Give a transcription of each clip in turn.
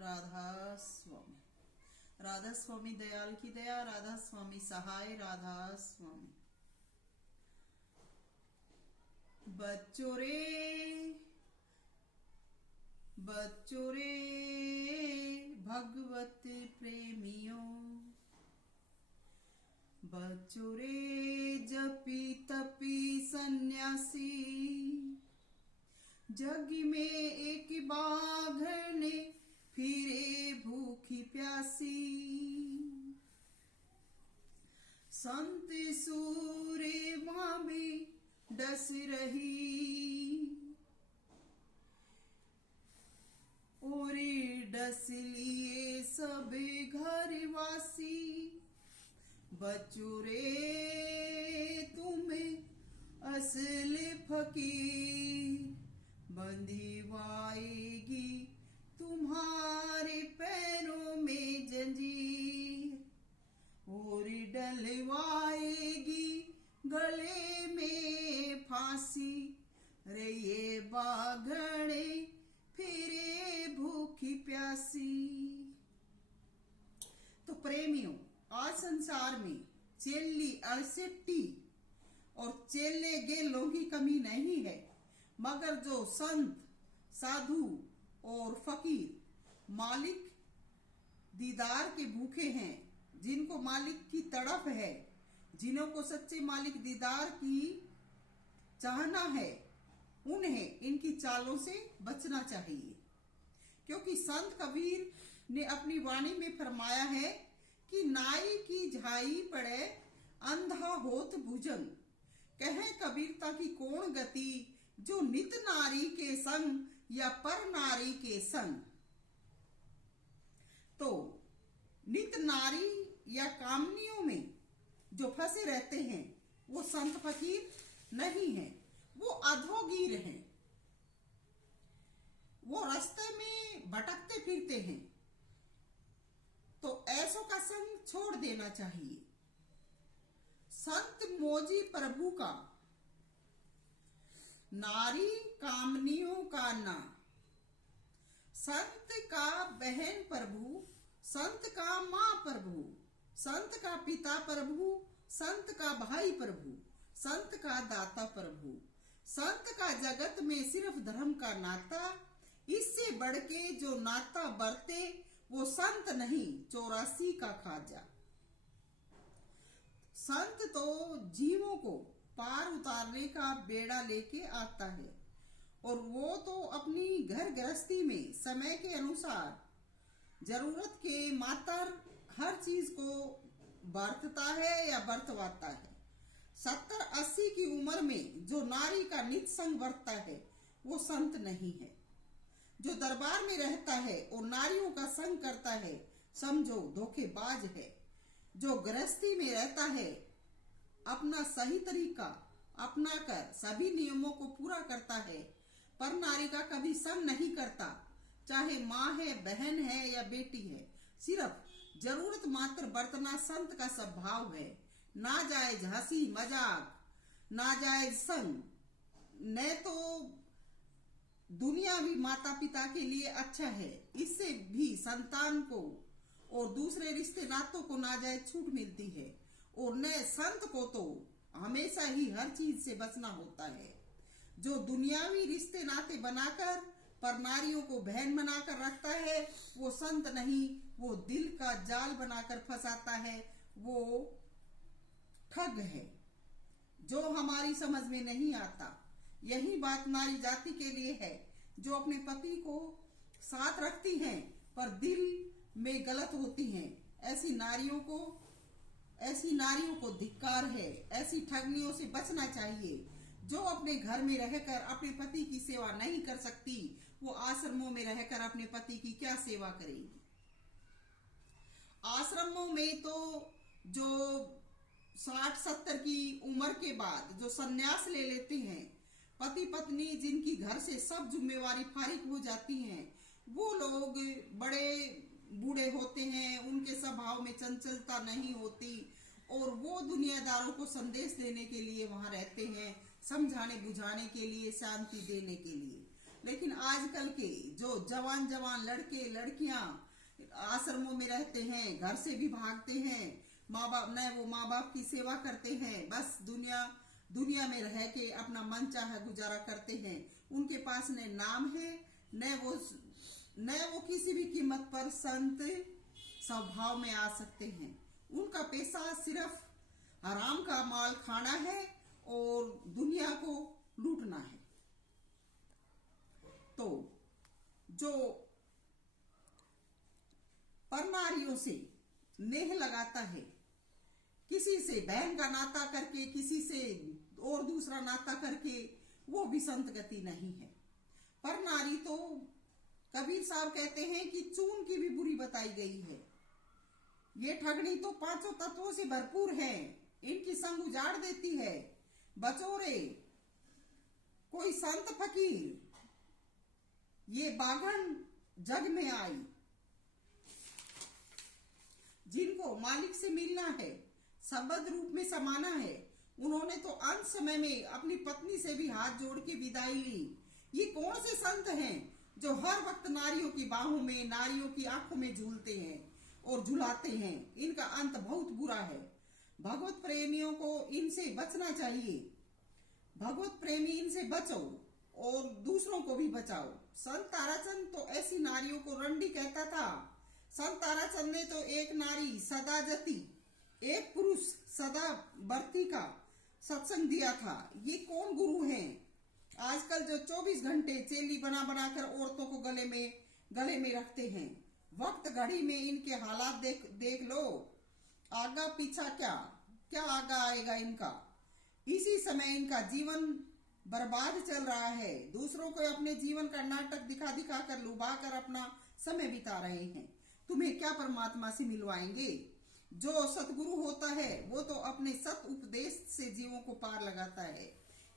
राधा स्वामी। राधा स्वामी दयाल की दया, राधा स्वामी सहाय, राधा स्वामी। बच्चों रे भगवत प्रेमियों, बच्चों रे जपी तपी सन्यासी, जग में एक बाघ ने फिरे भूखी प्यासी। संत सूरे माँ में डस रही, और डस लिए सब घरवासी। बच्चों रे तुम्हें असल फकीर बंधवाएगी, तुम्हारे पैरों में जंजीर, और डलवाएगी गले में फांसी। रे ये बाघड़े फिरे भूखी प्यासी। तो प्रेमियों, आज संसार में चेल्ली अड़सेट्टी और चेले गेलों की कमी नहीं है, मगर जो संत साधु और फकीर मालिक दीदार के भूखे हैं, जिनको मालिक की तड़प है, जिन्हों को सच्चे मालिक दीदार की चाहना है, उन्हें इनकी चालों से बचना चाहिए। क्योंकि संत कबीर ने अपनी वाणी में फरमाया है कि नाई की झाई पड़े अंधा होत भुजंग, कहे कबीरता की कौन गति, जो नित नारी के संग या पर नारी के संग। तो नित नारी या कामनियों में जो फंसे रहते हैं, वो संत फकीर नहीं है, वो अधोगीर हैं, वो रास्ते में भटकते फिरते हैं। तो ऐसों का संग छोड़ देना चाहिए। संत मोजी प्रभु का, नारी कामनियों का ना। संत का बहन प्रभु, संत का माँ प्रभु, संत का पिता प्रभु, संत का भाई प्रभु, संत का दाता प्रभु। संत का जगत में सिर्फ धर्म का नाता, इससे बढ़ के जो नाता बरते वो संत नहीं, 84 का खाजा। संत तो जीवों को पार उतारने का बेड़ा लेके आता है, और वो तो अपनी घर गृहस्थी में समय के अनुसार जरूरत के मातर हर चीज को बरतता है या बरतवाता है। 70-80 की उम्र में जो नारी का नित संग बरतता है, वो संत नहीं है। जो दरबार में रहता है और नारियों का संग करता है, समझो धोखेबाज है। जो गृहस्थी में रहता है, अपना सही तरीका अपना कर सभी नियमों को पूरा करता है, पर नारी का कभी संग नहीं करता, चाहे माँ है, बहन है या बेटी है। सिर्फ जरूरत मात्र बरतना संत का स्वभाव है। नाजायज हंसी मजाक, नाजायज संग न तो दुनियावी माता पिता के लिए अच्छा है, इससे भी संतान को और दूसरे रिश्ते नातों को नाजायज छूट मिलती है। और न संत को तो हमेशा ही हर चीज से बचना होता है। जो दुनियावी रिश्ते नाते बनाकर पर नारियों को बहन बनाकर रखता है, वो संत नहीं, वो दिल का जाल बनाकर फंसाता है, वो ठग है। जो हमारी समझ में नहीं आता, यही बात नारी जाति के लिए है, जो अपने पति को साथ रखती हैं पर दिल में गलत होती हैं। ऐसी नारियों को धिक्कार है। ऐसी ठगनियों से बचना चाहिए। जो अपने घर में रहकर अपने पति की सेवा नहीं कर सकती, वो आश्रमों में रहकर अपने पति की क्या सेवा करेगी। आश्रमों में तो जो 60-70 की उम्र के बाद जो सन्यास ले लेते हैं, पति पत्नी जिनकी घर से सब जिम्मेवारी फारिग हो जाती हैं, वो लोग बड़े बूढ़े होते हैं, उनके स्वभाव में चंचलता नहीं होती, और वो दुनियादारों को संदेश देने के लिए वहां रहते हैं, समझाने बुझाने के लिए, शांति देने के लिए। लेकिन आजकल के जो जवान जवान लड़के लड़कियां आश्रमों में रहते हैं, घर से भी भागते हैं, माँ बाप न वो माँ बाप की सेवा करते हैं, बस दुनिया में रह के अपना मन चाहा गुजारा करते हैं। उनके पास न नाम है, न वो किसी भी कीमत पर संत स्वभाव में आ सकते हैं। उनका पेशा सिर्फ हराम का माल खाना है और दुनिया को लूटना है। तो जो परनारियों से नेह लगाता है, किसी से बहन का नाता करके, किसी से और दूसरा नाता करके, वो भी संत गति नहीं है। परनारी तो कबीर साहब कहते हैं कि चून की भी बुरी बताई गई है। ये ठगनी तो पांचों तत्वों से भरपूर है, इनकी संग उजाड़ देती है। बचोरे कोई संत फकीर ये बाघन जग में आई, जिनको मालिक से मिलना है, शब्द रूप में समाना है, उन्होंने तो अंत समय में अपनी पत्नी से भी हाथ जोड़ के विदाई ली। ये कौन से संत हैं जो हर वक्त नारियों की बाहों में, नारियों की आंखों में झूलते हैं और झुलाते हैं? इनका अंत बहुत बुरा है। भगवत प्रेमियों को इनसे बचना चाहिए। भगवत प्रेमी इनसे बचो और दूसरों को भी बचाओ। संत ताराचंद तो ऐसी नारियों को रंडी कहता था। संत ताराचंद ने तो एक नारी सदा जती, एक पुरुष सदा बरती का सत्संग दिया था। ये कौन गुरु हैं आजकल जो 24 घंटे चेली बना बनाकर औरतों को गले में रखते हैं? वक्त घड़ी में इनके हालात देख लो। आगा पीछा क्या आगा आएगा इनका। इसी समय इनका जीवन बर्बाद चल रहा है। दूसरों को अपने जीवन का नाटक दिखा दिखा कर लुभा कर अपना समय बिता रहे हैं। तुम्हें क्या परमात्मा से मिलवाएंगे? जो सतगुरु होता है वो तो अपने सत उपदेश से जीवों को पार लगाता है।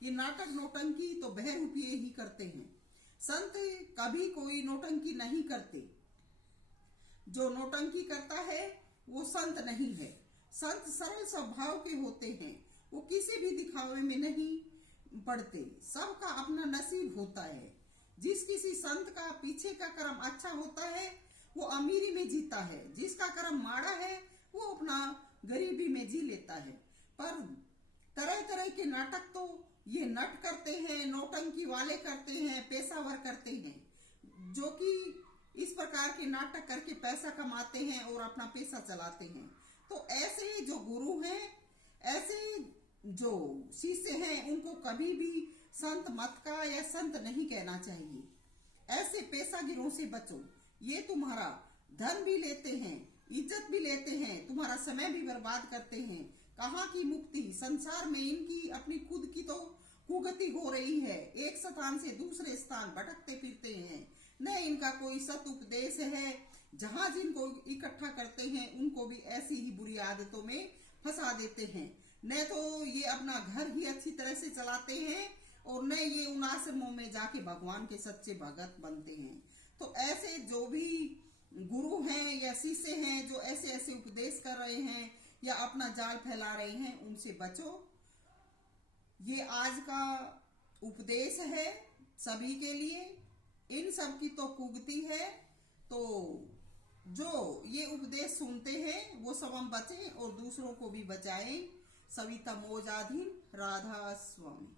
ये नाटक नौटंकी तो बहरूपिये ही करते हैं। संत कभी कोई नौटंकी नहीं करते। जो नौटंकी करता है वो संत नहीं है। संत सरल स्वभाव के होते हैं, वो किसी भी दिखावे में नहीं पड़ते। सबका अपना नसीब होता है। जिस किसी संत का पीछे का कर्म अच्छा होता है वो अमीरी में जीता है, जिसका कर्म माड़ा है वो अपना गरीबी में जी लेता है। पर तरह तरह के नाटक तो ये नट करते हैं, नौटंकी वाले करते हैं, पेशावर करते हैं, जो कि इस प्रकार के नाटक करके पैसा कमाते हैं और अपना पैसा चलाते हैं। तो ऐसे जो गुरु हैं, ऐसे जो शिष्य हैं, उनको कभी भी संत मत का या संत नहीं कहना चाहिए। ऐसे पेशागिरों से बचो। ये तुम्हारा धन भी लेते हैं, इज्जत भी लेते हैं, तुम्हारा समय भी बर्बाद करते हैं। कहाँ की मुक्ति? संसार में इनकी अपनी खुद की तो कुगति हो रही है। एक स्थान से दूसरे स्थान भटकते फिरते हैं। न इनका कोई सत उपदेश है। जहां जिनको इकट्ठा करते हैं उनको भी ऐसी ही बुरी आदतों में फंसा देते हैं। न तो ये अपना घर ही अच्छी तरह से चलाते हैं और न ये उन आश्रमों में जाके भगवान के सच्चे भगत बनते हैं। तो ऐसे जो भी गुरु हैं या शिष्य हैं जो ऐसे ऐसे उपदेश कर रहे हैं या अपना जाल फैला रहे हैं, उनसे बचो। ये आज का उपदेश है सभी के लिए। इन सब की तो कुगति है। तो जो ये उपदेश सुनते हैं वो सब हम बचें और दूसरों को भी बचाएं। सविता मोजाधीन, राधा स्वामी।